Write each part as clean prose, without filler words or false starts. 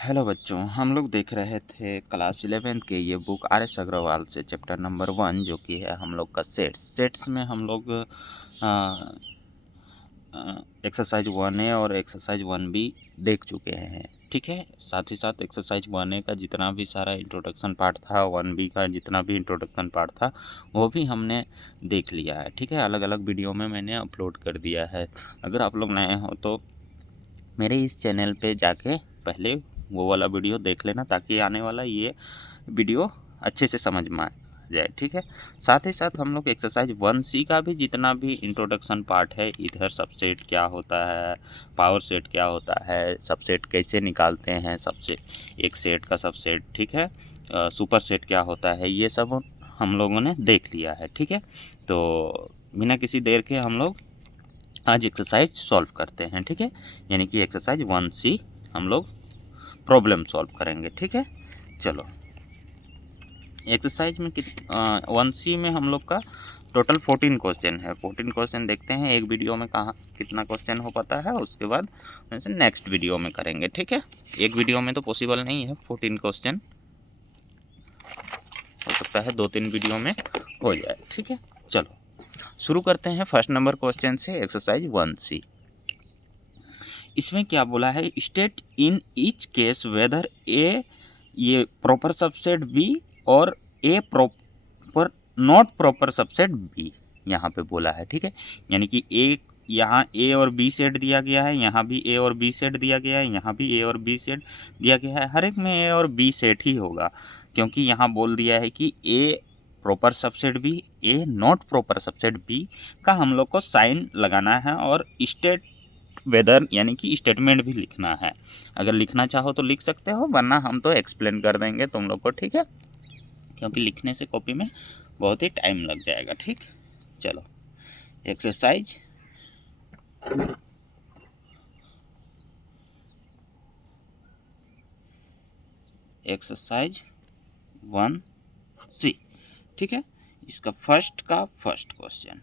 Hello बच्चों, हम लोग देख रहे थे क्लास 11th के ये बुक आर एस अग्रवाल से चैप्टर नंबर 1 जो कि है हम लोग का सेट्स में हम लोग एक्सरसाइज 1A और एक्सरसाइज 1B देख चुके हैं। ठीक है, साथ ही साथ एक्सरसाइज 1A का जितना भी सारा इंट्रोडक्शन पार्ट था, 1B का जितना भी इंट्रोडक्शन पार्ट था वो भी हमने देख लिया है। ठीक है, अलग अलग वीडियो में मैंने अपलोड कर दिया है। अगर आप लोग नए हो तो मेरे इस चैनल पे जाके पहले वो वाला वीडियो देख लेना ताकि आने वाला ये वीडियो अच्छे से समझ में आ जाए। ठीक है, साथ ही साथ हम लोग एक्सरसाइज 1C का भी जितना भी इंट्रोडक्शन पार्ट है, इधर सबसेट क्या होता है, पावर सेट क्या होता है, सबसेट कैसे निकालते हैं, सबसेट एक सेट का सबसेट, ठीक है, सुपर सेट क्या होता है, ये सब हम लोगों ने देख लिया है। ठीक है, तो बिना किसी देर के हम लोग आज एक्सरसाइज सॉल्व करते हैं। ठीक है, यानी कि एक्सरसाइज 1C हम लोग प्रॉब्लम सॉल्व करेंगे। ठीक है, चलो एक्सरसाइज में 1C में हम लोग का टोटल 14 क्वेश्चन है। 14 क्वेश्चन देखते हैं एक वीडियो में कहाँ कितना क्वेश्चन हो पाता है, उसके बाद वैसे नेक्स्ट वीडियो में करेंगे। ठीक है, एक वीडियो में तो पॉसिबल नहीं है 14 क्वेश्चन, हो सकता है 2-3 वीडियो में हो जाए। ठीक है, चलो शुरू करते हैं फर्स्ट नंबर क्वेश्चन से, एक्सरसाइज 1C। इसमें क्या बोला है, state in each case whether A ये प्रॉपर सबसेट बी और A proper not proper subset B यहाँ पे बोला है। ठीक है, यानी कि ए यहाँ ए और बी सेट दिया गया है, यहाँ भी ए और बी सेट दिया गया है, यहाँ भी ए और बी सेट दिया गया है। हर एक में ए और बी सेट ही होगा, क्योंकि यहाँ बोल दिया है कि A proper subset B, A not proper subset B का हम लोग को साइन लगाना है और स्टेट वेदर यानी कि स्टेटमेंट भी लिखना है। अगर लिखना चाहो तो लिख सकते हो, वरना हम तो एक्सप्लेन कर देंगे तुम लोग को। ठीक है, क्योंकि लिखने से कॉपी में बहुत ही टाइम लग जाएगा। ठीक, चलो एक्सरसाइज एक्सरसाइज 1C। ठीक है, इसका first question,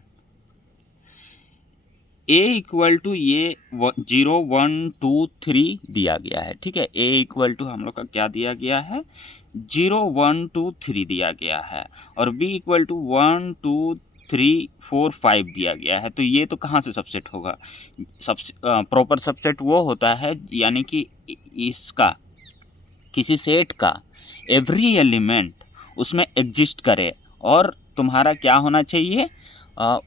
A equal to ये 0 1 2 3 दिया गया है। ठीक है, ए इक्वल टू हम लोग का क्या दिया गया है, 0 1 2 3 दिया गया है, और बी इक्वल टू 1 2 3 4 5 दिया गया है। तो ये तो कहाँ से सबसेट होगा, प्रॉपर सबसेट वो होता है यानी कि इसका किसी सेट का एवरी एलिमेंट उसमें एग्जिस्ट करे और तुम्हारा क्या होना चाहिए,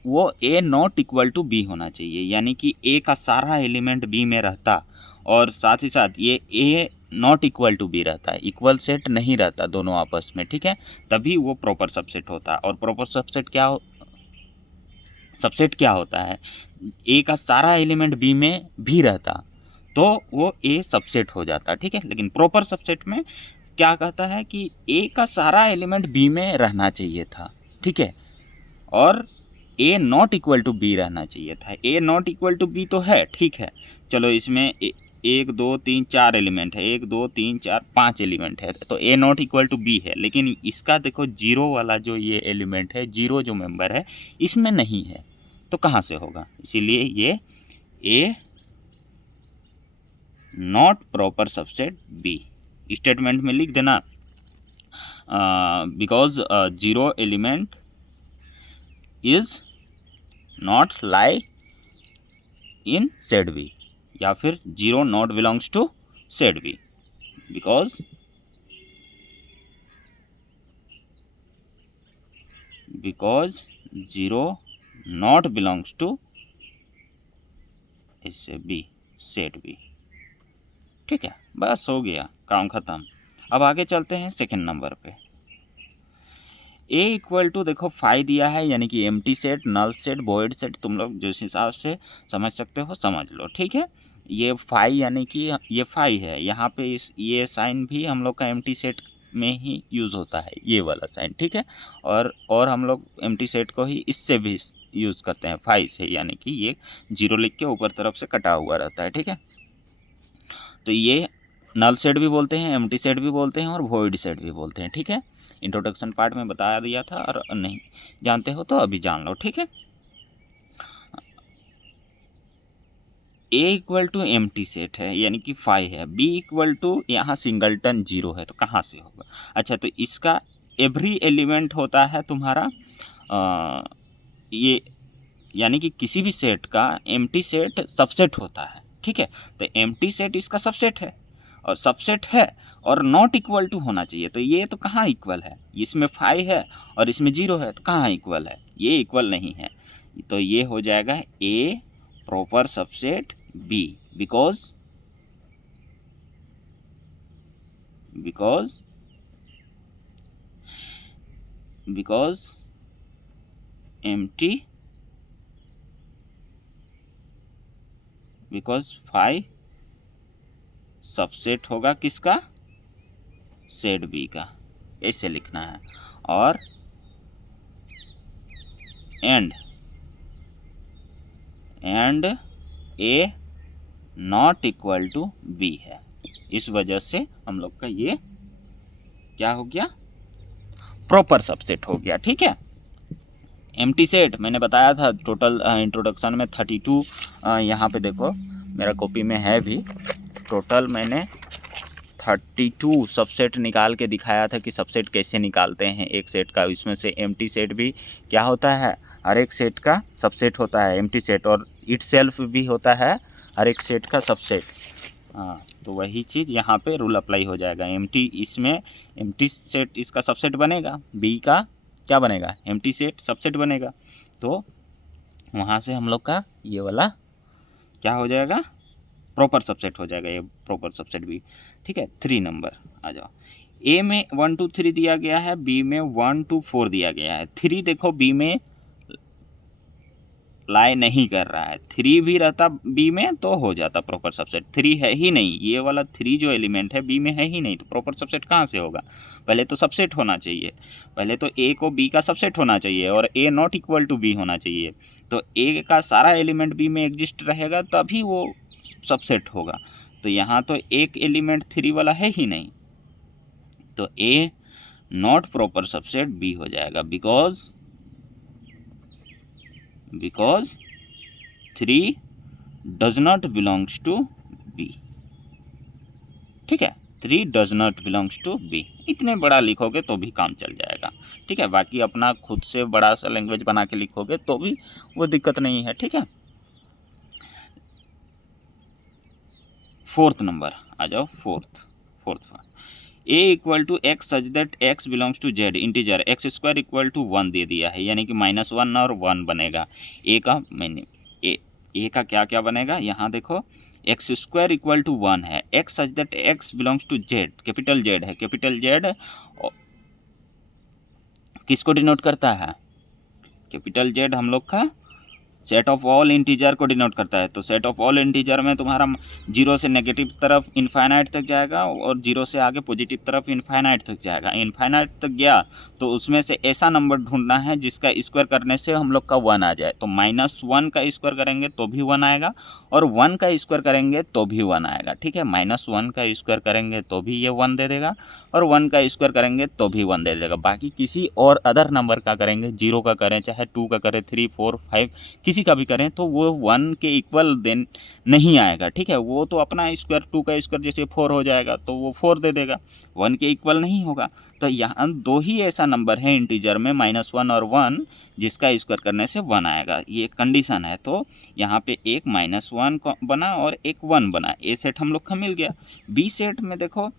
वो ए नॉट इक्वल टू बी होना चाहिए, यानी कि ए का सारा एलिमेंट बी में रहता और साथ ही साथ ये A not equal to B रहता है, इक्वल सेट नहीं रहता दोनों आपस में। ठीक है, तभी वो प्रॉपर सबसेट होता है। और प्रॉपर सबसेट क्या होता है, ए का सारा एलिमेंट बी में भी रहता तो वो ए सबसेट हो जाता। ठीक है, लेकिन प्रॉपर सबसेट में क्या कहता है कि ए का सारा एलिमेंट बी में रहना चाहिए था। ठीक है, और A not equal to B रहना चाहिए था। ए नॉट इक्वल टू बी तो है, ठीक है, चलो इसमें 1 2 3 4 एलिमेंट है, 1 2 3 4 5 एलिमेंट है, तो A not equal to B है। लेकिन इसका देखो जीरो वाला जो ये एलिमेंट है, जीरो जो मेंबर है इसमें नहीं है, तो कहाँ से होगा, इसीलिए ये A not proper subset B statement में लिख देना, because zero element is not lie in set B, या फिर zero not belongs to set B, because zero not belongs to ऐसे बी सेट बी। ठीक है, बस हो गया, काम खत्म। अब आगे चलते हैं सेकंड नंबर पे। ए इक्वल टू देखो 5 दिया है, यानी कि empty set, null set, void set, तुम लोग जिस हिसाब से समझ सकते हो समझ लो। ठीक है, ये 5 यानी कि ये 5 है, यहाँ पे इस ये साइन भी हम लोग का एम्प्टी सेट में ही यूज़ होता है, ये वाला साइन। ठीक है, और हम लोग एम्प्टी सेट को ही इससे भी यूज़ करते हैं 5 से, यानी कि ये जीरो लिख के ऊपर तरफ से कटा हुआ रहता है। ठीक है, तो ये नल सेट भी बोलते हैं, एम्प्टी सेट भी बोलते हैं और वॉइड सेट भी बोलते हैं। ठीक है, इंट्रोडक्शन पार्ट में बताया दिया था, और नहीं जानते हो तो अभी जान लो। ठीक है, A equal to empty set है यानी कि 5 है, बी इक्वल टू यहाँ सिंगलटन 0 है, तो कहाँ से होगा? अच्छा, तो इसका एवरी एलिमेंट होता है तुम्हारा ये, यानी कि किसी भी सेट का एम्प्टी सेट सबसेट होता है, ठीक है। तो एम्प्टी सेट इसका सबसेट है, और सबसेट है और नॉट इक्वल टू होना चाहिए, तो ये तो कहाँ इक्वल है? इसमें 5 है और इसमें 0 है, तो कहाँ इक्वल है? ये इक्वल नहीं है। तो ये हो जाएगा A proper subset B, because empty, because 5 subset होगा किसका? सेट बी का, ऐसे लिखना है। और and A not equal to B है, इस वजह से हम लोग का ये क्या हो गया? प्रॉपर सबसेट हो गया, ठीक है। एम्प्टी सेट मैंने बताया था टोटल इंट्रोडक्शन में 32, यहाँ पे देखो मेरा कॉपी में है भी, टोटल मैंने 32 सबसेट निकाल के दिखाया था कि सबसेट कैसे निकालते हैं एक सेट का। इसमें से एम्प्टी सेट भी क्या होता है? हर एक सेट का सबसेट होता है एम्प्टी सेट, और इटसेल्फ भी होता है हर एक सेट का सबसेट। हाँ, तो वही चीज़ यहाँ पे रूल अप्लाई हो जाएगा। इसमें एम्प्टी सेट इसका सबसेट बनेगा, बी का क्या बनेगा? एम्प्टी सेट सबसेट बनेगा। तो वहाँ से हम लोग का ये वाला क्या हो जाएगा? प्रॉपर सबसेट हो जाएगा, ये प्रॉपर सबसेट भी, ठीक है। 3 नंबर आ जाओ। ए में 1 2 3 दिया गया है, बी में 1 2 4 दिया गया है। 3 देखो बी में लाई नहीं कर रहा है, 3 भी रहता बी में तो हो जाता प्रॉपर सबसेट। 3 है ही नहीं, ये वाला 3 जो एलिमेंट है बी में है ही नहीं, तो प्रॉपर सबसेट कहाँ से होगा? पहले तो सबसेट होना चाहिए, पहले तो ए को बी का सबसेट होना चाहिए और A not equal to B होना चाहिए। तो ए का सारा एलिमेंट बी में एग्जिस्ट रहेगा तभी वो सबसेट होगा। तो यहाँ तो एक एलिमेंट 3 वाला है ही नहीं, तो A not proper subset B हो जाएगा, because 3 does not belongs to B, ठीक है। 3 does not belongs to B, इतने बड़ा लिखोगे तो भी काम चल जाएगा, ठीक है। बाकी अपना खुद से बड़ा सा लैंग्वेज बना के लिखोगे तो भी वो दिक्कत नहीं है, ठीक है। 4th नंबर आ जाओ, fourth A equal to x such that x belongs to Z integer X square equal to 1 दे दिया है, यानी कि -1 और 1 बनेगा। ए का मैंने ए का क्या क्या बनेगा यहाँ देखो, एक्स स्क्वायर इक्वल टू 1 है, x such that x belongs to Z, capital Z है, कैपिटल जेड किसको डिनोट करता है? कैपिटल जेड हम लोग का सेट ऑफ ऑल इंटीजर को डिनोट करता है। तो सेट ऑफ ऑल इंटीजर में तुम्हारा 0 से नेगेटिव तरफ इनफाइनाइट तक जाएगा और 0 से आगे पॉजिटिव तरफ इनफाइनाइट तक जाएगा। इनफाइनाइट तक गया तो उसमें से ऐसा नंबर ढूंढना है जिसका स्क्वायर करने से हम लोग का 1 आ जाए। तो -1 का स्क्वायर करेंगे तो भी 1 आएगा और 1 का स्क्वायर करेंगे तो भी 1 आएगा, ठीक है। -1 का स्क्वायर करेंगे तो भी ये 1 दे देगा और 1 का स्क्वायर करेंगे तो भी 1 दे देगा। बाकी किसी और अदर नंबर का करेंगे, 0 का करें चाहे 2 का करें, 3 4 5 किसी का भी करें तो वो 1 के इक्वल देन नहीं आएगा, ठीक है। वो तो अपना स्क्वायर 2 का स्क्वायर जैसे 4 हो जाएगा तो वो 4 दे देगा, 1 के इक्वल नहीं होगा। तो यहाँ 2 ही ऐसा नंबर है इंटीजर में -1 और 1 जिसका स्क्वायर करने से 1 आएगा, ये कंडीशन है। तो यहाँ पे एक -1 बना और एक 1 बना, ए सेट हम लोग का मिल गया। बी सेट में देखो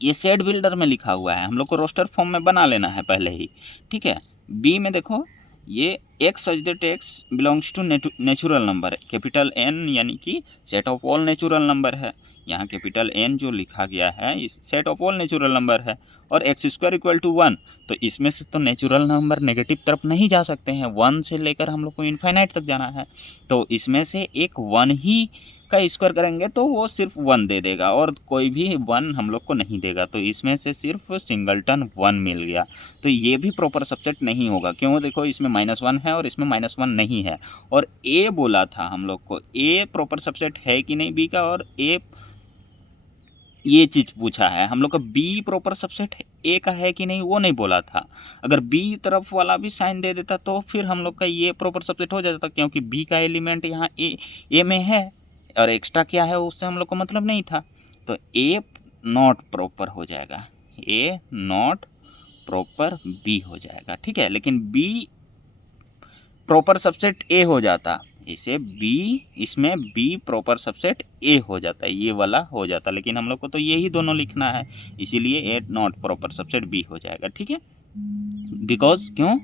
ये सेट बिल्डर में लिखा हुआ है, हम लोग को रोस्टर फॉर्म में बना लेना है पहले ही, ठीक है। बी में देखो ये x such that x belongs to natural number है, कैपिटल एन यानी कि set of all natural number है। यहाँ कैपिटल एन जो लिखा गया है इस set of all natural number है और एक्स स्क्वायर इक्वल टू 1, तो इसमें से तो नेचुरल नंबर नेगेटिव तरफ नहीं जा सकते हैं, 1 से लेकर हम लोग को इनफाइनाइट तक जाना है। तो इसमें से एक 1 ही का स्क्वायर करेंगे तो वो सिर्फ 1 दे देगा और कोई भी 1 हम लोग को नहीं देगा, तो इसमें से सिर्फ सिंगलटन 1 मिल गया। तो ये भी प्रॉपर सबसेट नहीं होगा, क्यों? देखो इसमें -1 है और इसमें -1 नहीं है। और ए बोला था हम लोग को, ए प्रॉपर सबसेट है कि नहीं बी का, और ए ये चीज़ पूछा है हम लोग का, बी प्रॉपर सबसेट ए का है कि नहीं वो नहीं बोला था। अगर बी तरफ वाला भी साइन दे देता तो फिर हम लोग का ये प्रॉपर सबसेट हो जाता, क्योंकि बी का एलिमेंट यहाँ ए में है, और एक्स्ट्रा क्या है उससे हम लोग को मतलब नहीं था, तो ए नॉट प्रॉपर हो जाएगा, ए नॉट प्रॉपर बी हो जाएगा, ठीक है। लेकिन बी प्रॉपर सबसेट ए हो जाता, इसे बी, इसमें बी प्रॉपर सबसेट ए हो जाता है, ये वाला हो जाता, लेकिन हम लोग को तो यही दोनों लिखना है, इसीलिए A not proper subset B हो जाएगा, ठीक है। बिकॉज क्यों,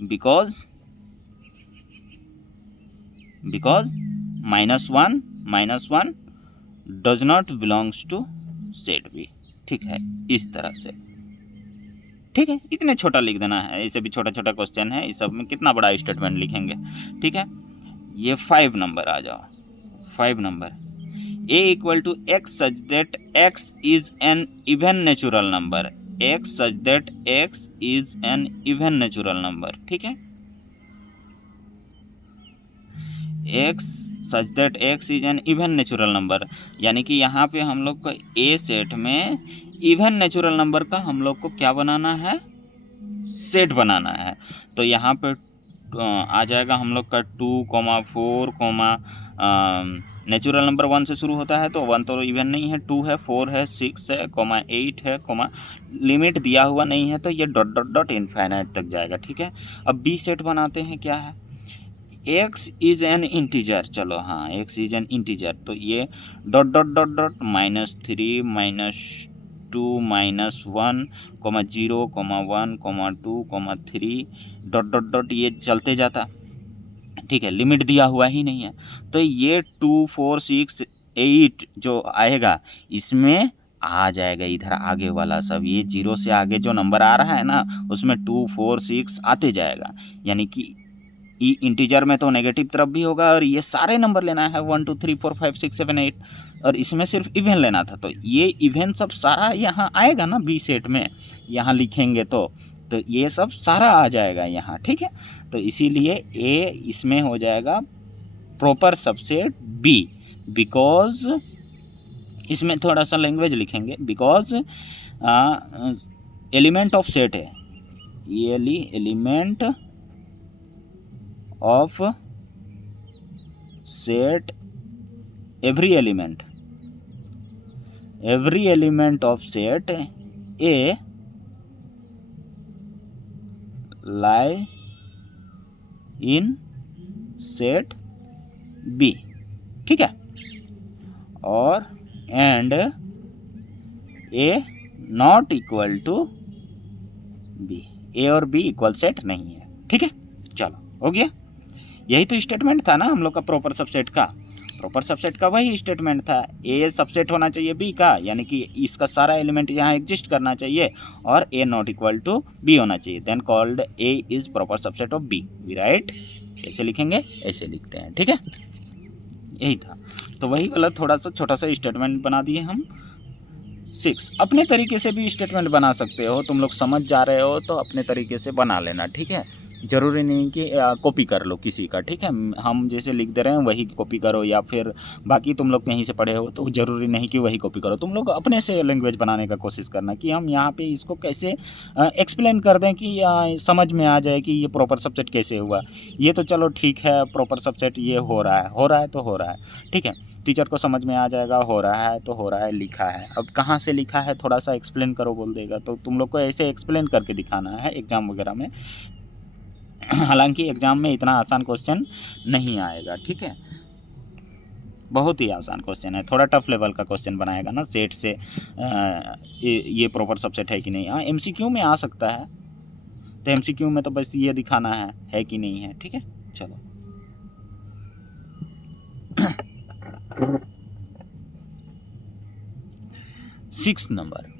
because -1 does not belongs to set B, ठीक है, इस तरह से, ठीक है। इतने छोटा लिख देना है, इसे भी छोटा छोटा क्वेश्चन है, इस सब में कितना बड़ा स्टेटमेंट लिखेंगे, ठीक है। ये 5 नंबर आ जाओ, 5 number, a equal to x such that x is an even natural number, x such that x is an even natural number, ठीक है। x such that x is an even natural number, यानी कि यहाँ पे हम लोग को a set में इवन नेचुरल नंबर का हम लोग को क्या बनाना है, सेट बनाना है। तो यहाँ पे आ जाएगा हम लोग का 2, 4, नेचुरल नंबर 1 से शुरू होता है, तो 1 तो इवन नहीं है, 2 है, 4 है, 6 है, 8 है, लिमिट दिया हुआ नहीं है, तो ये डॉट डॉट डॉट इनफाइनाइट तक जाएगा, ठीक है। अब बी सेट बनाते हैं, क्या है, x इज एन इंटीजर, चलो हाँ x इज एन इंटीजर, तो ये dot dot dot dot -3 -2 -1 0 1 2 3 dot dot dot ये चलते जाता, ठीक है, लिमिट दिया हुआ ही नहीं है, तो ये 2, 4, 6, 8 जो आएगा इसमें आ जाएगा इधर आगे वाला सब, ये 0 से आगे जो नंबर आ रहा है ना उसमें 2, 4, 6 आते जाएगा, यानी कि इंटीजर में तो नेगेटिव तरफ भी होगा, और ये सारे नंबर लेना है 1 2 3 4 5 6 7 8, और इसमें सिर्फ इवन लेना था, तो ये इवन सब सारा यहाँ आएगा ना बी सेट में, यहाँ लिखेंगे तो ये सब सारा आ जाएगा यहाँ, ठीक है। तो इसीलिए ए इसमें हो जाएगा प्रॉपर सबसेट बी, बिकॉज इसमें थोड़ा सा लैंग्वेज लिखेंगे, बिकॉज एलिमेंट ऑफ सेट है, ये element of set, every element of set A lie in set B, ठीक है, और and A not equal to B, A और B इक्वल सेट नहीं है, ठीक है। चलो हो गया, यही तो स्टेटमेंट था ना हम लोग का प्रॉपर सबसेट का, प्रॉपर सबसेट का वही स्टेटमेंट था, ए सबसेट होना चाहिए बी का, यानी कि इसका सारा एलिमेंट यहाँ एग्जिस्ट करना चाहिए, और A not equal to B होना चाहिए, then called A is proper subset of B, right. कैसे लिखेंगे, ऐसे लिखते हैं, ठीक है, यही था। तो वही वाला थोड़ा सा छोटा सा स्टेटमेंट बना दिए हम। 6 अपने तरीके से भी स्टेटमेंट बना सकते हो, तुम लोग समझ जा रहे हो तो अपने तरीके से बना लेना, ठीक है, ज़रूरी नहीं कि कॉपी कर लो किसी का, ठीक है, हम जैसे लिख दे रहे हैं वही कॉपी करो, या फिर बाकी तुम लोग कहीं से पढ़े हो तो ज़रूरी नहीं कि वही कॉपी करो, तुम लोग अपने से लैंग्वेज बनाने का कोशिश करना कि हम यहाँ पे इसको कैसे एक्सप्लेन कर दें कि समझ में आ जाए कि ये प्रॉपर सबसेट कैसे हुआ। ये तो चलो ठीक है, प्रॉपर सबसेट ये हो रहा है तो हो रहा है, ठीक है, टीचर को समझ में आ जाएगा, हो रहा है तो हो रहा है, लिखा है, अब कहाँ से लिखा है थोड़ा सा एक्सप्लेन करो बोल देगा, तो तुम लोग को ऐसे एक्सप्लेन करके दिखाना है एग्ज़ाम वगैरह में। हालांकि एग्ज़ाम में इतना आसान क्वेश्चन नहीं आएगा, ठीक है, बहुत ही आसान क्वेश्चन है, थोड़ा टफ लेवल का क्वेश्चन बनाएगा ना सेट से ये प्रॉपर सबसेट है कि नहीं। हाँ एमसीक्यू में आ सकता है, तो एमसीक्यू में तो बस ये दिखाना है कि नहीं है, ठीक है। चलो 6 number,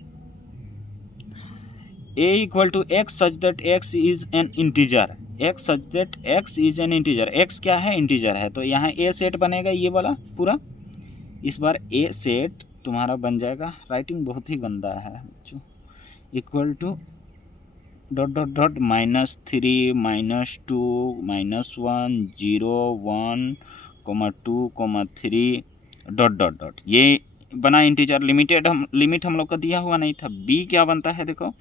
a equal to x such that x is an integer, x such that x is an integer, x क्या है, इंटीजर है, तो यहाँ a सेट बनेगा ये वाला पूरा, इस बार a सेट तुम्हारा बन जाएगा, राइटिंग बहुत ही गंदा है बच्चों, equal to dot dot dot -3 -2 -1 0 1 2 3 dot dot dot, ये बना इंटीजर, लिमिट हम लोग का दिया हुआ नहीं था। बी क्या बनता है देखो,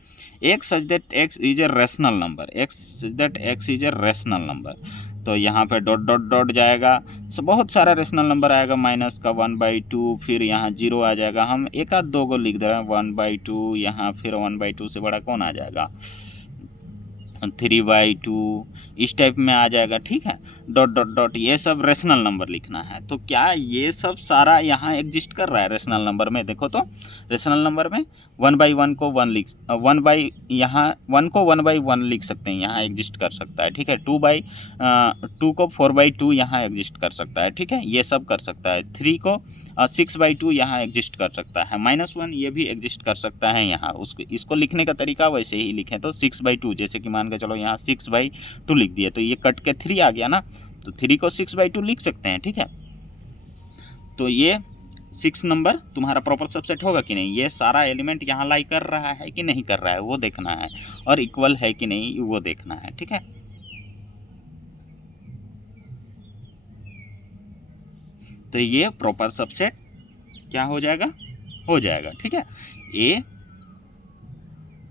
x such that x is a rational number, x such that x is a rational number, तो यहाँ पे डॉट डॉट डॉट जाएगा, सो बहुत सारा रेशनल नंबर आएगा, माइनस का 1/2, फिर यहाँ 0 आ जाएगा। हम एक आध दो को लिख दे रहे हैं, 1/2, यहाँ फिर 1/2 से बड़ा कौन आ जाएगा, 3/2, इस टाइप में आ जाएगा। ठीक है, डॉट डॉट डॉट, ये सब रेशनल नंबर लिखना है। तो क्या ये सब सारा यहाँ एग्जिस्ट कर रहा है रेशनल नंबर में? देखो तो रेशनल नंबर में 1/1 को 1 लिख, 1 यहाँ 1 को 1/1 लिख सकते हैं, यहाँ एग्जिस्ट कर सकता है। ठीक है, 2 को 4/2 यहाँ एग्जिस्ट कर सकता है। ठीक है, ये सब कर सकता है। 3 को 6/2 यहाँ एग्जिस्ट कर सकता है। -1 ये भी एग्जिस्ट कर सकता है यहाँ। उसको इसको लिखने का तरीका वैसे ही लिखें तो 6/2, जैसे कि मान के चलो यहाँ 6/2 लिख दिया, तो ये कट के 3 आ गया ना, तो 3 को 6/2 लिख सकते हैं। ठीक है, तो ये 6 नंबर तुम्हारा प्रॉपर सबसेट होगा कि नहीं, ये सारा एलिमेंट यहाँ लाई कर रहा है कि नहीं कर रहा है वो देखना है, और इक्वल है कि नहीं वो देखना है। ठीक है, तो ये प्रॉपर सबसेट क्या हो जाएगा, हो जाएगा। ठीक है, ए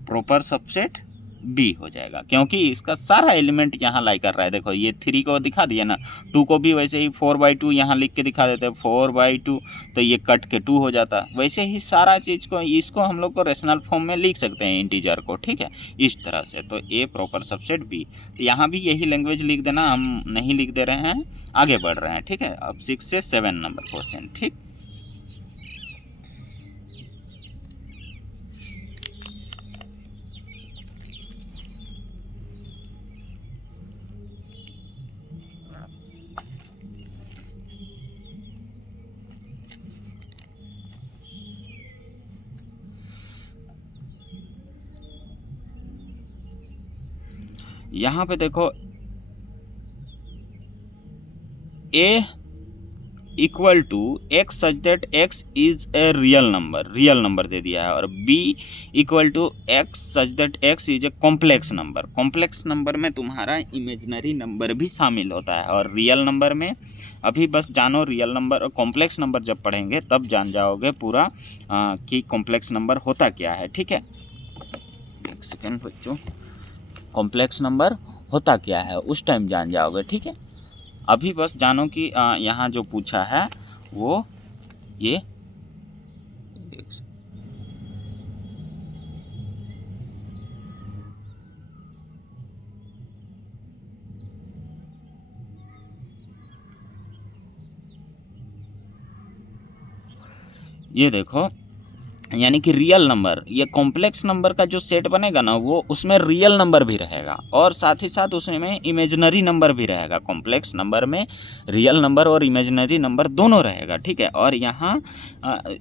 प्रॉपर सबसेट बी हो जाएगा, क्योंकि इसका सारा एलिमेंट यहाँ लाई कर रहा है। देखो ये 3 को दिखा दिया ना, 2 को भी वैसे ही 4/2 यहाँ लिख के दिखा देते हैं, 4/2, तो ये कट के 2 हो जाता। वैसे ही सारा चीज़ को, इसको हम लोग को रेशनल फॉर्म में लिख सकते हैं, इंटीजर को। ठीक है, इस तरह से। तो ए प्रॉपर सबसेट बी, तो यहाँ भी यही लैंग्वेज लिख देना, हम नहीं लिख दे रहे हैं, आगे बढ़ रहे हैं। ठीक है, अब 6 से 7 नंबर क्वेश्चन। ठीक, यहाँ पे देखो a equal to x such that x is a real number दे दिया है, और b equal to x such that x is a complex number. Complex number में तुम्हारा इमेजिनरी नंबर भी शामिल होता है, और रियल नंबर में अभी बस जानो रियल नंबर और कॉम्प्लेक्स नंबर जब पढ़ेंगे तब जान जाओगे पूरा कि कॉम्प्लेक्स नंबर होता क्या है। ठीक है, एक सेकेंड बच्चों, कॉम्प्लेक्स नंबर होता क्या है उस टाइम जान जाओगे। ठीक है, अभी बस जानो कि यहाँ जो पूछा है वो ये देखो, यानी कि रियल नंबर, ये कॉम्प्लेक्स नंबर का जो सेट बनेगा ना, वो उसमें रियल नंबर भी रहेगा और साथ ही साथ उसमें इमेजिनरी नंबर भी रहेगा। कॉम्प्लेक्स नंबर में रियल नंबर और इमेजिनरी नंबर दोनों रहेगा। ठीक है, और यहाँ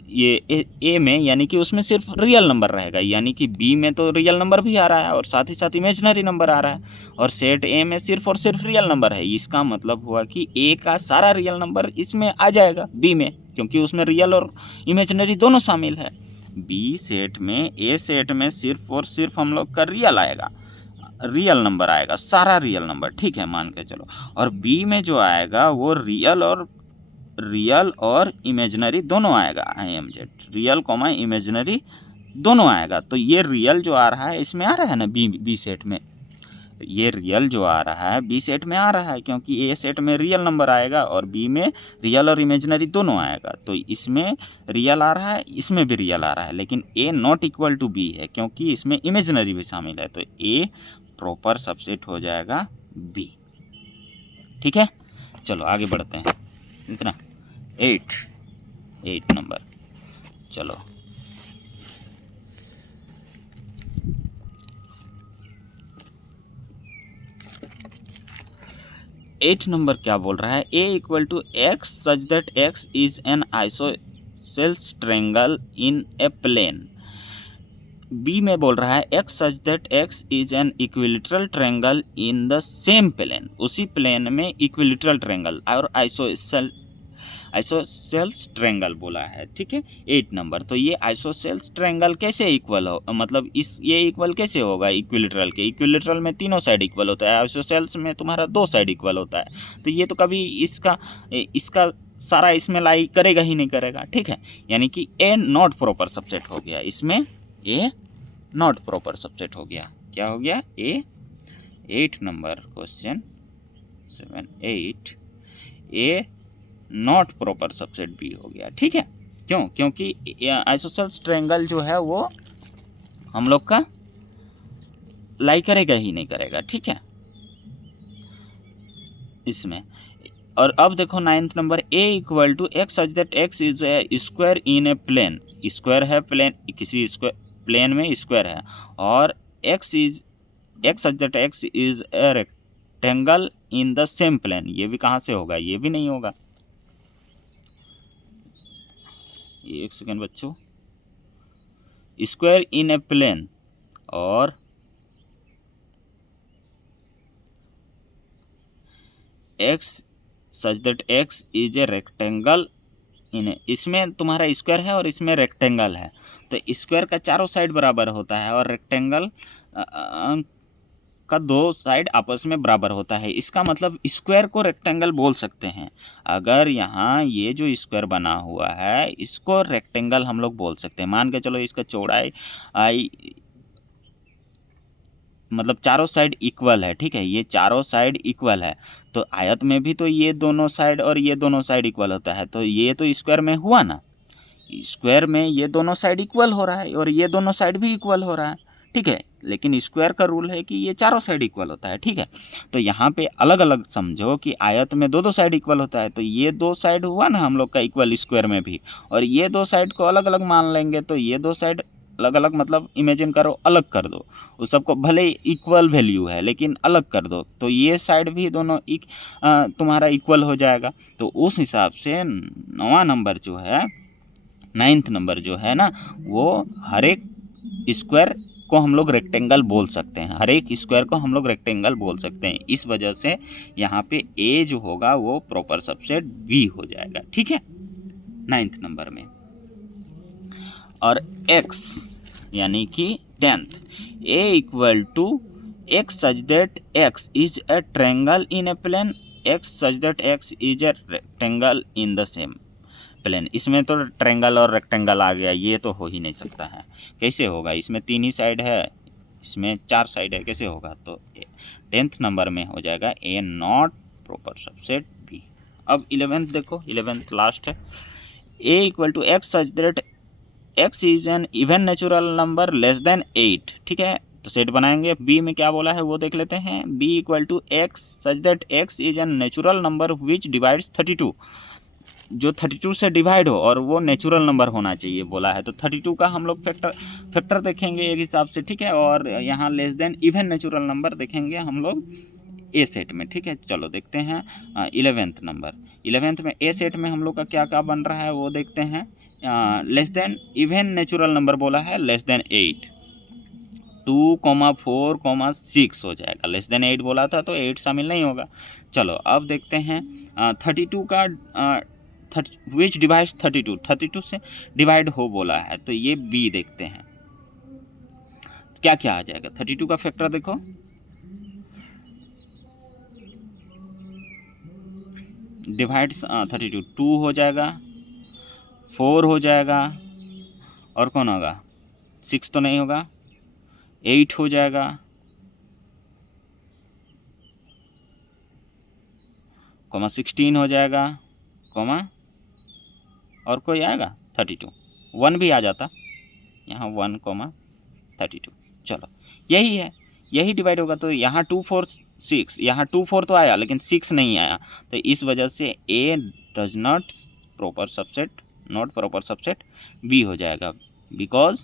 ये ए में यानी कि उसमें सिर्फ रियल नंबर रहेगा, यानी कि बी में तो रियल नंबर भी आ रहा है और साथ ही साथ इमेजिनरी नंबर आ रहा है, और सेट ए में सिर्फ और सिर्फ रियल नंबर है। इसका मतलब हुआ कि ए का सारा रियल नंबर इसमें आ जाएगा बी में, क्योंकि उसमें रियल और इमेजिनरी दोनों शामिल है। बी सेट में, ए सेट में सिर्फ और सिर्फ हम लोग का रियल आएगा, रियल नंबर आएगा, सारा रियल नंबर। ठीक है, मान के चलो, और बी में जो आएगा वो रियल और इमेजिनरी दोनों आएगा। IMZ रियल कॉमा इमेजिनरी दोनों आएगा। तो ये रियल जो आ रहा है इसमें आ रहा है ना बी सेट में, ये रियल जो आ रहा है बी सेट में आ रहा है, क्योंकि ए सेट में रियल नंबर आएगा और बी में रियल और इमेजिनरी दोनों आएगा। तो इसमें रियल आ रहा है, इसमें भी रियल आ रहा है, लेकिन ए नॉट इक्वल टू बी है, क्योंकि इसमें इमेजिनरी भी शामिल है। तो ए प्रॉपर सबसेट हो जाएगा बी। ठीक है, चलो आगे बढ़ते हैं। इतना 8 नंबर, चलो 8 नंबर क्या बोल रहा है, A equal to x such that x is an isosceles triangle in a plane. B में बोल रहा है x such that x is an equilateral triangle in the same plane, उसी प्लेन में इक्विलेटरल ट्रायंगल और आइसोसेल्स ट्रायंगल बोला है। ठीक है, 8 नंबर। तो ये आइसोसेल्स ट्रायंगल कैसे इक्वल हो, मतलब ये इक्वल कैसे होगा इक्विलेटरल के? इक्विलेटरल में तीनों साइड इक्वल होता है, आइसोसेल्स में तुम्हारा 2 साइड इक्वल होता है। तो ये तो कभी इसका सारा इसमें लाई करेगा ही नहीं करेगा। ठीक है, यानी कि ए नॉट प्रॉपर सबसेट हो गया, इसमें ए नॉट प्रॉपर सबसेट हो गया। क्या हो गया? A 8 number question 7 8 A not proper subset B हो गया। ठीक है, क्यों? क्योंकि आइसोसेल्स ट्रायंगल जो है वो हम लोग का लाई करेगा ही नहीं करेगा। ठीक है, इसमें। और अब देखो 9th number, A equal to x such that x is a square in a plane. Square है, प्लेन, किसी स्क्वायर प्लेन में स्क्वायर है, और x such that x is a rectangle in the same plane. ये भी कहाँ से होगा? ये भी नहीं होगा। एक सेकेंड बच्चों, स्क्वायर इन ए प्लेन और x such that x is a rectangle इन, इसमें तुम्हारा स्क्वायर है और इसमें रेक्टेंगल है, तो स्क्वायर का चारों साइड बराबर होता है और रेक्टेंगल का दो साइड आपस में बराबर होता है। इसका मतलब स्क्वायर को रेक्टेंगल बोल सकते हैं। अगर यहाँ ये जो स्क्वायर बना हुआ है इसको रेक्टेंगल हम लोग बोल सकते हैं। मान के चलो इसका चौड़ाई मतलब चारों साइड इक्वल है। ठीक है, ये चारों साइड इक्वल है, तो आयत में भी तो ये दोनों साइड और ये दोनों साइड इक्वल होता है, तो ये तो स्क्वायर में हुआ ना। स्क्वायर में ये दोनों साइड इक्वल हो रहा है और ये दोनों साइड भी इक्वल हो रहा है। ठीक है, लेकिन स्क्वायर का रूल है कि ये चारों साइड इक्वल होता है। ठीक है, तो यहाँ पे अलग अलग समझो कि आयत में दो साइड इक्वल होता है, तो ये दो साइड हुआ ना हम लोग का इक्वल स्क्वायर में भी, और ये दो साइड को अलग अलग मान लेंगे, तो ये दो साइड अलग अलग मतलब इमेजिन करो, अलग कर दो उस सबको, भले इक्वल वैल्यू है लेकिन अलग कर दो, तो ये साइड भी दोनों तुम्हारा इक्वल हो जाएगा। तो उस हिसाब से 9वां नंबर जो है, 9th नंबर जो है ना, वो हर एक स्क्वायर को हम लोग रेक्टेंगल बोल सकते हैं। हर एक स्क्वायर को हम लोग रेक्टेंगल बोल सकते हैं। इस वजह से यहाँ पे ए जो होगा वो प्रॉपर सबसेट बी हो जाएगा। ठीक है, 9th नंबर में। और x यानी कि 10th, a equal to x such that x is a triangle in a plane, x such that x is a rectangle in the same plane. इसमें तो ट्रायंगल और रेक्टेंगल आ गया, ये तो हो ही नहीं सकता है। कैसे होगा? इसमें 3 ही साइड है, इसमें 4 साइड है, कैसे होगा? तो 10th नंबर में हो जाएगा A not proper subset B. अब 11th देखो, 11th लास्ट है। A equal to x such that x is an even natural number less than 8। ठीक है, तो सेट बनाएंगे। बी में क्या बोला है वो देख लेते हैं। B equal to x such that x is an natural number which divides 32, जो 32 से डिवाइड हो और वो नेचुरल नंबर होना चाहिए बोला है। तो 32 का हम लोग फैक्टर देखेंगे एक हिसाब से। ठीक है, और यहाँ less than even natural number देखेंगे हम लोग ए सेट में। ठीक है, चलो देखते हैं 11th नंबर। 11th में ए सेट में हम लोग का क्या क्या बन रहा है वो देखते हैं। Less than even natural number बोला है, लेस देन 8, 2, 4, 6 हो जाएगा। लेस देन 8 बोला था तो 8 शामिल नहीं होगा। चलो अब देखते हैं 32 का विच डिवाइड्स 32, 32 से डिवाइड हो बोला है, तो ये बी देखते हैं क्या क्या आ जाएगा। 32 का फैक्टर देखो, डिवाइड्स 32, 2 हो जाएगा, 4 हो जाएगा, और कौन होगा? 6 तो नहीं होगा, 8 हो जाएगा, कॉमा 16 हो जाएगा, कॉमा और कोई आएगा 32, 1 भी आ जाता यहाँ, 1, 32। चलो यही है, यही डिवाइड होगा। तो यहाँ 2, 4, 6, यहाँ 2, 4 तो आया लेकिन 6 नहीं आया, तो इस वजह से A does not proper subset, not proper subset B हो जाएगा। बिकॉज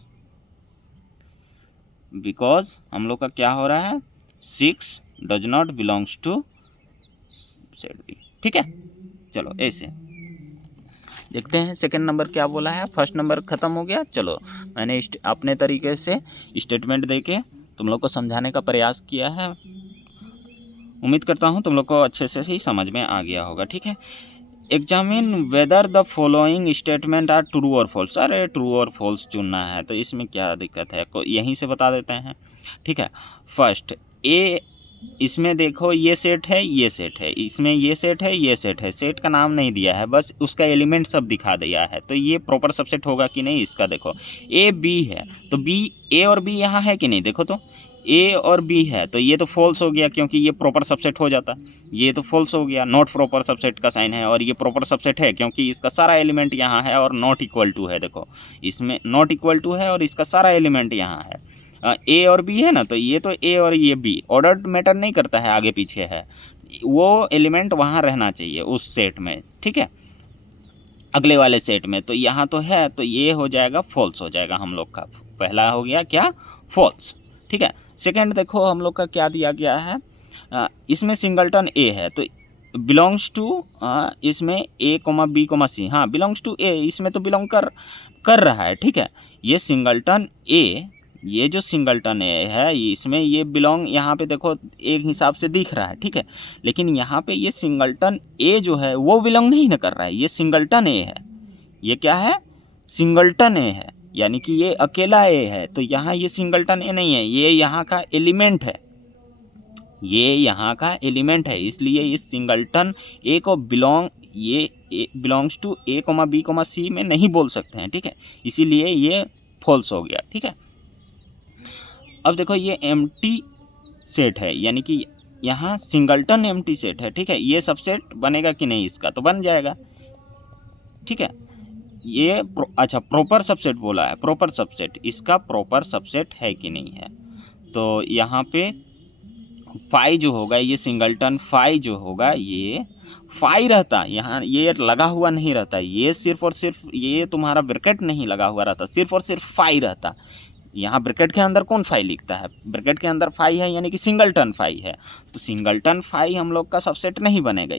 हम लोग का क्या हो रहा है, 6 does not belongs to set B. ठीक है, चलो ऐसे देखते हैं सेकंड नंबर क्या बोला है। फर्स्ट नंबर ख़त्म हो गया। चलो मैंने अपने तरीके से स्टेटमेंट देके तुम लोग को समझाने का प्रयास किया है। उम्मीद करता हूँ तुम लोग को अच्छे से ही समझ में आ गया होगा। ठीक है, examine whether the following statement are true और फॉल्स। अरे ट्रू और फॉल्स चुनना है तो इसमें क्या दिक्कत है, यहीं से बता देते हैं। ठीक है, फर्स्ट ए, इसमें देखो ये सेट है, ये सेट है, इसमें ये सेट है, ये सेट है, सेट का नाम नहीं दिया है, बस उसका एलिमेंट सब दिखा दिया है, तो ये प्रॉपर सबसेट होगा कि नहीं इसका देखो। ए बी है तो बी, ए और बी यहाँ है कि नहीं, देखो तो ए और बी है तो ये तो फॉल्स हो गया क्योंकि ये प्रॉपर सबसेट हो जाता, ये तो फॉल्स हो गया, नॉट प्रॉपर सबसेट का साइन है, और ये प्रॉपर सबसेट है क्योंकि इसका सारा एलिमेंट यहाँ है और नॉट इक्वल टू है। देखो इसमें नॉट इक्वल टू है और इसका सारा एलिमेंट यहाँ है, ए और बी है ना, तो ये तो ए और ये बी, ऑर्डर मैटर नहीं करता है, आगे पीछे है, वो एलिमेंट वहाँ रहना चाहिए उस सेट में, ठीक है, अगले वाले सेट में। तो यहाँ तो है तो ये हो जाएगा फॉल्स हो जाएगा हम लोग का, पहला हो गया क्या, फॉल्स, ठीक है। सेकंड देखो हम लोग का क्या दिया गया है, इसमें सिंगलटन ए है तो बिलोंग्स टू, इसमें ए कोमा बी कोमा सी, हाँ बिलोंग्स टू ए, इसमें तो बिलोंग कर रहा है, ठीक है। ये सिंगलटन ए, ये जो सिंगलटन ए है इसमें ये बिलोंग यहाँ पे देखो एक हिसाब से दिख रहा है, ठीक है, लेकिन यहाँ पे ये सिंगलटन ए जो है वो बिलोंग नहीं न कर रहा है, ये सिंगलटन ए है, ये क्या है, सिंगलटन ए है, यानी कि ये अकेला ए है। तो यहाँ ये सिंगलटन ए नहीं है, ये यहाँ का एलिमेंट है, ये यहाँ का एलिमेंट है, इसलिए इस सिंगलटन ए को ये belongs to A comma B comma C में नहीं बोल सकते हैं, ठीक है, इसीलिए ये फॉल्स हो गया, ठीक है। अब देखो ये एम्प्टी सेट है, यानी कि यहाँ सिंगलटन एम्प्टी सेट है, ठीक है, ये सबसेट बनेगा कि नहीं, इसका तो बन जाएगा, ठीक है। ये अच्छा प्रॉपर सबसेट बोला है, प्रॉपर सबसेट, इसका प्रॉपर सबसेट है कि नहीं है, तो यहाँ पे फाई जो होगा, ये सिंगलटन फाई जो होगा ये फाई रहता, यहाँ ये लगा हुआ नहीं रहता, ये सिर्फ और सिर्फ ये तुम्हारा ब्रैकेट नहीं लगा हुआ रहता, सिर्फ और सिर्फ फाई रहता। यहाँ ब्रैकेट के अंदर कौन फाई लिखता है, ब्रैकेट के अंदर फाई है यानी कि सिंगलटन फाई है, तो सिंगलटन फाई हम लोग का सबसेट नहीं बनेगा,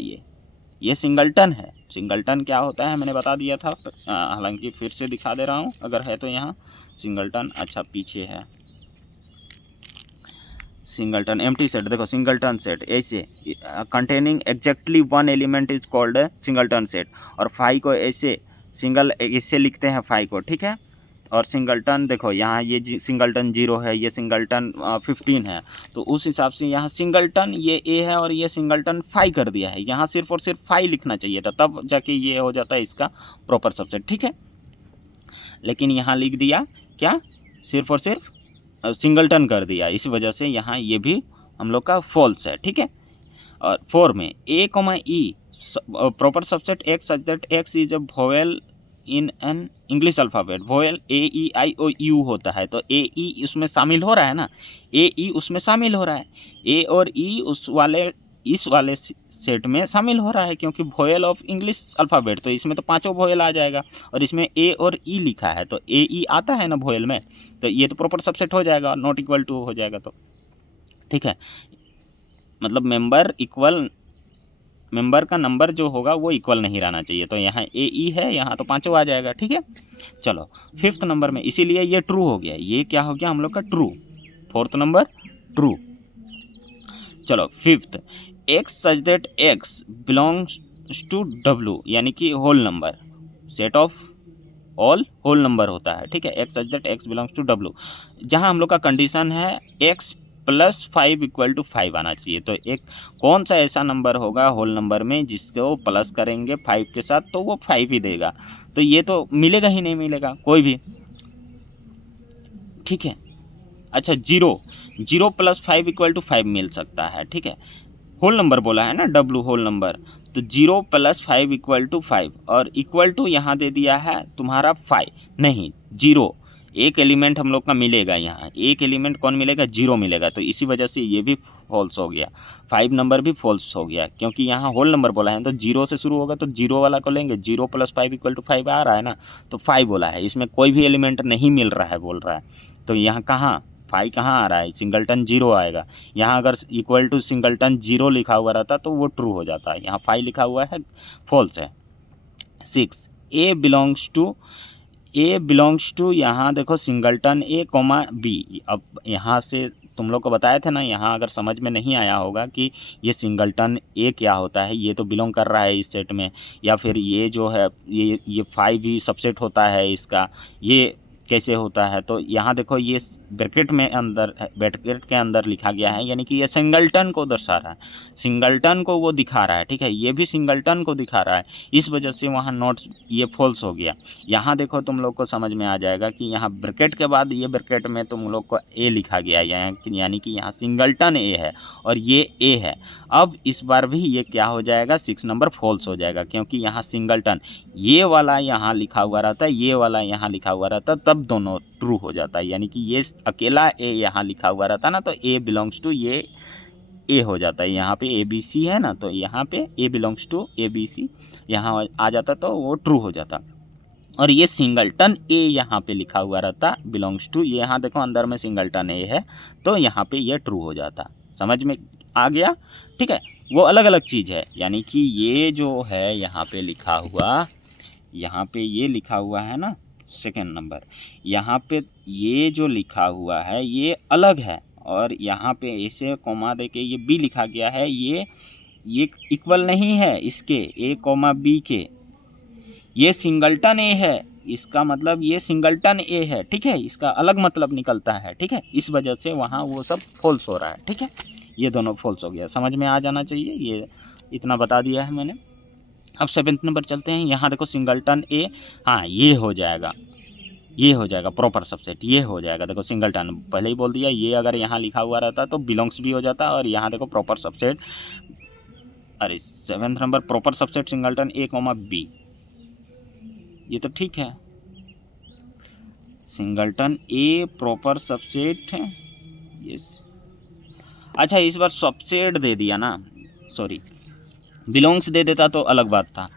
ये सिंगलटन है। सिंगलटन क्या होता है मैंने बता दिया था, हालांकि फिर से दिखा दे रहा हूँ अगर है तो, यहाँ सिंगलटन अच्छा पीछे है, सिंगलटन एम्प्टी सेट, देखो सिंगलटन सेट ऐसे containing exactly one element is called singleton set, और फाई को ऐसे सिंगल ऐसे लिखते हैं फाई को, ठीक है। और सिंगलटन देखो यहाँ ये सिंगलटन 0 है, ये सिंगलटन 15 है, तो उस हिसाब से यहाँ सिंगलटन ये ए है और ये सिंगलटन फाई कर दिया है, यहाँ सिर्फ और सिर्फ फाई लिखना चाहिए था, तब जाके ये हो जाता है इसका प्रॉपर सबसेट, ठीक है। लेकिन यहाँ लिख दिया क्या, सिर्फ और सिर्फ सिंगलटन कर दिया, इस वजह से यहाँ ये भी हम लोग का फॉल्स है, ठीक है। और 4 में A comma E proper subset x such that x is a vowel in an English alphabet, vowel A E I O U होता है, तो ए ई उसमें शामिल हो रहा है ना, ए ई उसमें शामिल हो रहा है, ए और ई इस वाले सेट में शामिल हो रहा है, क्योंकि वोवेल ऑफ इंग्लिश अल्फ़ाबेट, तो इसमें तो 5 वोवेल आ जाएगा, और इसमें ए और ई लिखा है तो ए ई आता है ना वोवेल में, तो ये तो प्रॉपर सबसेट हो जाएगा, नॉट इक्वल टू हो जाएगा, तो ठीक है, मतलब मेंबर का नंबर जो होगा वो इक्वल नहीं रहना चाहिए, तो यहाँ ए ई है, यहाँ तो 5 आ जाएगा, ठीक है। चलो 5th नंबर में, इसीलिए ये ट्रू हो गया, ये क्या हो गया हम लोग का ट्रू, 4th नंबर ट्रू। चलो 5th, x such that x belongs to W, यानी कि whole number, set of all whole number होता है, ठीक है, x such that x belongs to W, जहाँ हम लोग का कंडीशन है एक्स प्लस 5 इक्वल टू 5 आना चाहिए, तो एक कौन सा ऐसा नंबर होगा होल नंबर में जिसको प्लस करेंगे 5 के साथ तो वो 5 ही देगा, तो ये तो मिलेगा ही नहीं, मिलेगा कोई भी, ठीक है। अच्छा 0 प्लस 5 इक्वल टू 5 मिल सकता है, ठीक है, होल नंबर बोला है ना, डब्लू होल नंबर, तो 0 प्लस 5 इक्वल टू 5, और इक्वल टू यहाँ दे दिया है तुम्हारा 5 नहीं 0, एक एलिमेंट हम लोग का मिलेगा, यहाँ एक एलिमेंट कौन मिलेगा, 0 मिलेगा, तो इसी वजह से ये भी फॉल्स हो गया, 5 नंबर भी फॉल्स हो गया, क्योंकि यहाँ होल नंबर बोला है तो 0 से शुरू होगा तो 0 वाला को लेंगे, 0 प्लस 5 इक्वल टू 5 आ रहा है ना, तो 5 बोला है, इसमें कोई भी एलिमेंट नहीं मिल रहा है बोल रहा है, तो यहाँ कहाँ 5 कहाँ आ रहा है, सिंगलटन 0 आएगा, यहाँ अगर इक्वल टू सिंगलटन 0 लिखा हुआ रहता तो वो ट्रू हो जाता है, यहाँ 5 लिखा हुआ है फॉल्स है। 6 ए बिलोंग्स टू यहाँ देखो सिंगलटन ए कोमा बी, अब यहाँ से तुम लोग को बताया था ना, यहाँ अगर समझ में नहीं आया होगा कि ये सिंगलटन ए क्या होता है, ये तो बिलोंग कर रहा है इस सेट में, या फिर ये जो है ये 5 भी सबसेट होता है इसका, ये कैसे होता है, तो यहाँ देखो ये ब्रैकेट के अंदर लिखा गया है, यानी कि ये सिंगलटन को दर्शा रहा है, सिंगलटन को वो दिखा रहा है, ठीक है, ये भी सिंगलटन को दिखा रहा है, इस वजह से वहाँ नोट्स ये फॉल्स हो गया। यहाँ देखो तुम लोग को समझ में आ जाएगा कि यहाँ ब्रैकेट के बाद ये ब्रैकेट में तुम लोग को ए लिखा गया है, यानी कि यहाँ सिंगलटन ए है और ये ए है। अब इस बार भी ये क्या हो जाएगा, 6 नंबर फॉल्स हो जाएगा, क्योंकि यहाँ सिंगलटन ये वाला यहाँ लिखा हुआ रहता है, ये वाला यहाँ लिखा हुआ रहता, तब दोनों ट्रू हो जाता है, यानी कि ये अकेला ए यहाँ लिखा हुआ रहता ना, तो ए बिलोंग्स टू ये ए हो जाता है। यहाँ पे ए बी सी है ना, तो यहाँ पे A belongs to A B C यहाँ आ जाता, तो वो ट्रू हो जाता। और ये सिंगलटन ए यहाँ पे लिखा हुआ रहता, बिलोंग्स टू, ये यहाँ देखो अंदर में सिंगलटन ए है, तो यहाँ पे ये ट्रू हो जाता। समझ में आ गया, ठीक है। वो अलग अलग चीज़ है, यानी कि ये जो है यहाँ पे लिखा हुआ, यहाँ पे ये लिखा हुआ है ना सेकेंड नंबर, यहाँ पे ये जो लिखा हुआ है ये अलग है, और यहाँ पे ऐसे कोमा दे के ये बी लिखा गया है, ये इक्वल नहीं है इसके ए कोमा बी के, ये सिंगलटन ए है, इसका मतलब ये सिंगलटन ए है, ठीक है, इसका अलग मतलब निकलता है, ठीक है, इस वजह से वहाँ वो सब फॉल्स हो रहा है, ठीक है, ये दोनों फॉल्स हो गया, समझ में आ जाना चाहिए, ये इतना बता दिया है मैंने। अब 7th नंबर चलते हैं, यहाँ देखो सिंगलटन ए, हाँ ये हो जाएगा, ये हो जाएगा प्रॉपर सबसेट, ये हो जाएगा, देखो सिंगलटन पहले ही बोल दिया, ये अगर यहाँ लिखा हुआ रहता तो बिलोंग्स भी हो जाता, और यहाँ देखो प्रॉपर सबसेट, अरे 7th नंबर proper subset singleton A comma B, ये तो ठीक है, सिंगलटन ए प्रॉपर सबसेट है, यस। अच्छा इस बार सबसेट दे दिया ना, सॉरी बिलोंग्स दे देता तो अलग बात था,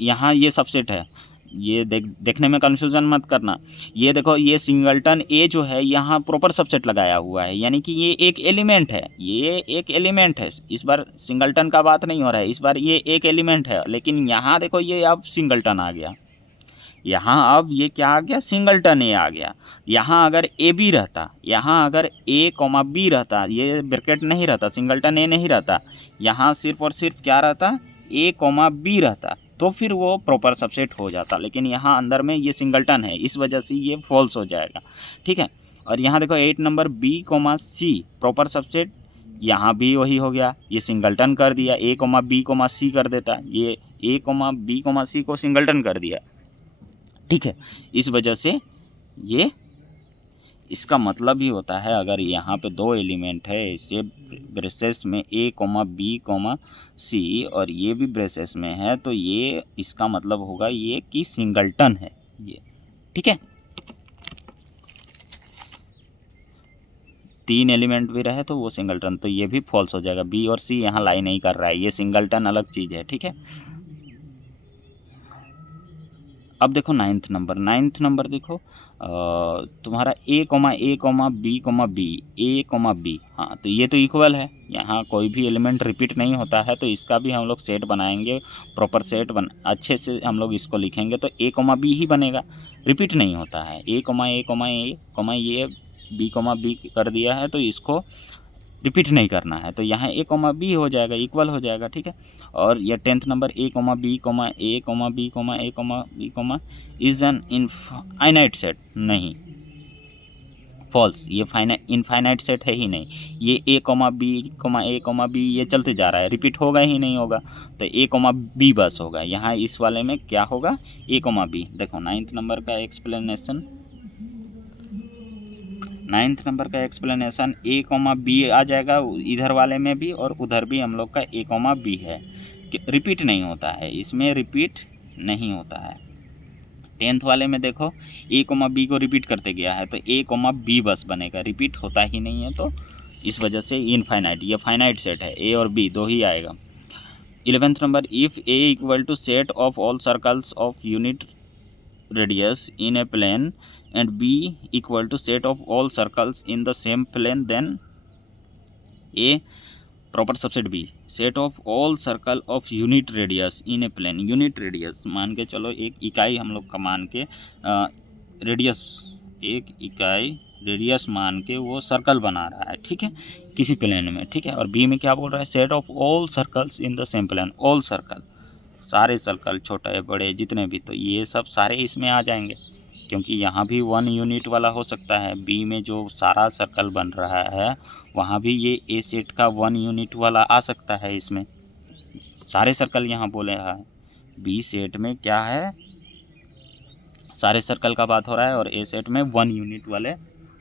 यहाँ ये सबसेट है, ये देखने में कन्फ्यूज़न मत करना। ये देखो ये सिंगलटन ए जो है यहाँ प्रॉपर सबसेट लगाया हुआ है, यानी कि ये एक एलिमेंट है, ये एक एलिमेंट है, इस बार सिंगलटन का बात नहीं हो रहा है, इस बार ये एक एलिमेंट है, लेकिन यहाँ देखो ये अब सिंगलटन आ गया, यहाँ अब ये क्या आ गया, सिंगलटन ए आ गया। यहाँ अगर ए बी रहता, यहाँ अगर ए कोमा बी रहता, ये ब्रैकेट नहीं रहता, सिंगलटन ए नहीं रहता, यहाँ सिर्फ और सिर्फ क्या रहता, ए कोमा बी रहता, तो फिर वो प्रॉपर सबसेट हो जाता, लेकिन यहाँ अंदर में ये सिंगलटन है, इस वजह से ये फॉल्स हो जाएगा, ठीक है। और यहाँ देखो 8 number B comma C proper subset, यहाँ भी वही हो गया, ये सिंगलटन कर दिया, A comma B comma C कर देता, ये A comma B comma C को सिंगलटन कर दिया, ठीक है। इस वजह से ये इसका मतलब ही होता है, अगर यहाँ पे 2 एलिमेंट है इसे ब्रेसेस में ए कोमा बी कोमा सी, और ये भी ब्रेसेस में है, तो ये इसका मतलब होगा ये कि सिंगलटन है ये, ठीक है। 3 एलिमेंट भी रहे तो वो सिंगलटन, तो ये भी फॉल्स हो जाएगा, बी और सी यहाँ लाई नहीं कर रहा है, ये सिंगलटन अलग चीज़ है, ठीक है। अब देखो 9th नंबर देखो तुम्हारा ए कोमा बी, हाँ तो ये तो इक्वल है, यहाँ कोई भी एलिमेंट रिपीट नहीं होता है, तो इसका भी हम लोग सेट बनाएंगे, प्रॉपर सेट अच्छे से हम लोग इसको लिखेंगे, तो ए कोमा बी ही बनेगा, रिपीट नहीं होता है, ये बी कर दिया है, तो इसको रिपीट नहीं करना है, तो यहाँ ए कोमा बी हो जाएगा, इक्वल हो जाएगा, ठीक है। और ये 10th number A comma B is an infinite set, नहीं फॉल्स, ये इनफाइनाइट सेट है ही नहीं, ये ए कोमा बी ये चलते जा रहा है, रिपीट होगा ही नहीं होगा, तो ए कोमा बी बस होगा, यहाँ इस वाले में क्या होगा, ए कोमा बी। देखो 9th नंबर का एक्सप्लेनेशन, 9th नंबर का एक्सप्लेनेशन ए कोमा बी आ जाएगा, इधर वाले में भी और उधर भी हम लोग का ए कोमा बी है, रिपीट नहीं होता है, इसमें रिपीट नहीं होता है। 10th वाले में देखो ए कोमा बी को रिपीट करते गया है, तो ए कोमा बी बस बनेगा, रिपीट होता ही नहीं है, तो इस वजह से इनफाइनाइट, ये फाइनाइट सेट है, ए और बी दो ही आएगा। 11th number if A equal to set of all circles of unit radius in a plane and B equal to set of all circles in the same plane, then A proper subset B set of all circle of unit radius in a plane, unit radius मान के चलो एक इकाई हम लोग का मान के रेडियस, एक इकाई रेडियस मान के वो सर्कल बना रहा है, ठीक है, किसी प्लेन में, ठीक है। और बी में क्या बोल रहा है, set of all circles in the same plane, all circle, सारे सर्कल छोटे बड़े जितने भी, तो ये सब सारे इसमें आ जाएंगे, क्योंकि यहाँ भी 1 यूनिट वाला हो सकता है। बी में जो सारा सर्कल बन रहा है वहाँ भी ये ए सेट का 1 यूनिट वाला आ सकता है। इसमें सारे सर्कल यहाँ बोले रहा है, बी सेट में क्या है, सारे सर्कल का बात हो रहा है और ए सेट में 1 यूनिट वाले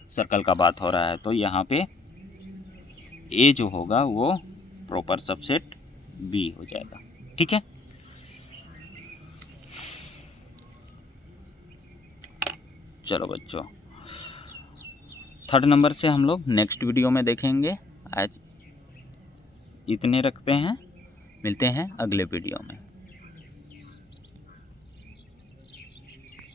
सर्कल का बात हो रहा है। तो यहाँ पे ए जो होगा वो प्रॉपर सबसेट बी हो जाएगा। ठीक है, चलो बच्चों, 3rd नंबर से हम लोग नेक्स्ट वीडियो में देखेंगे। आज इतने रखते हैं, मिलते हैं अगले वीडियो में।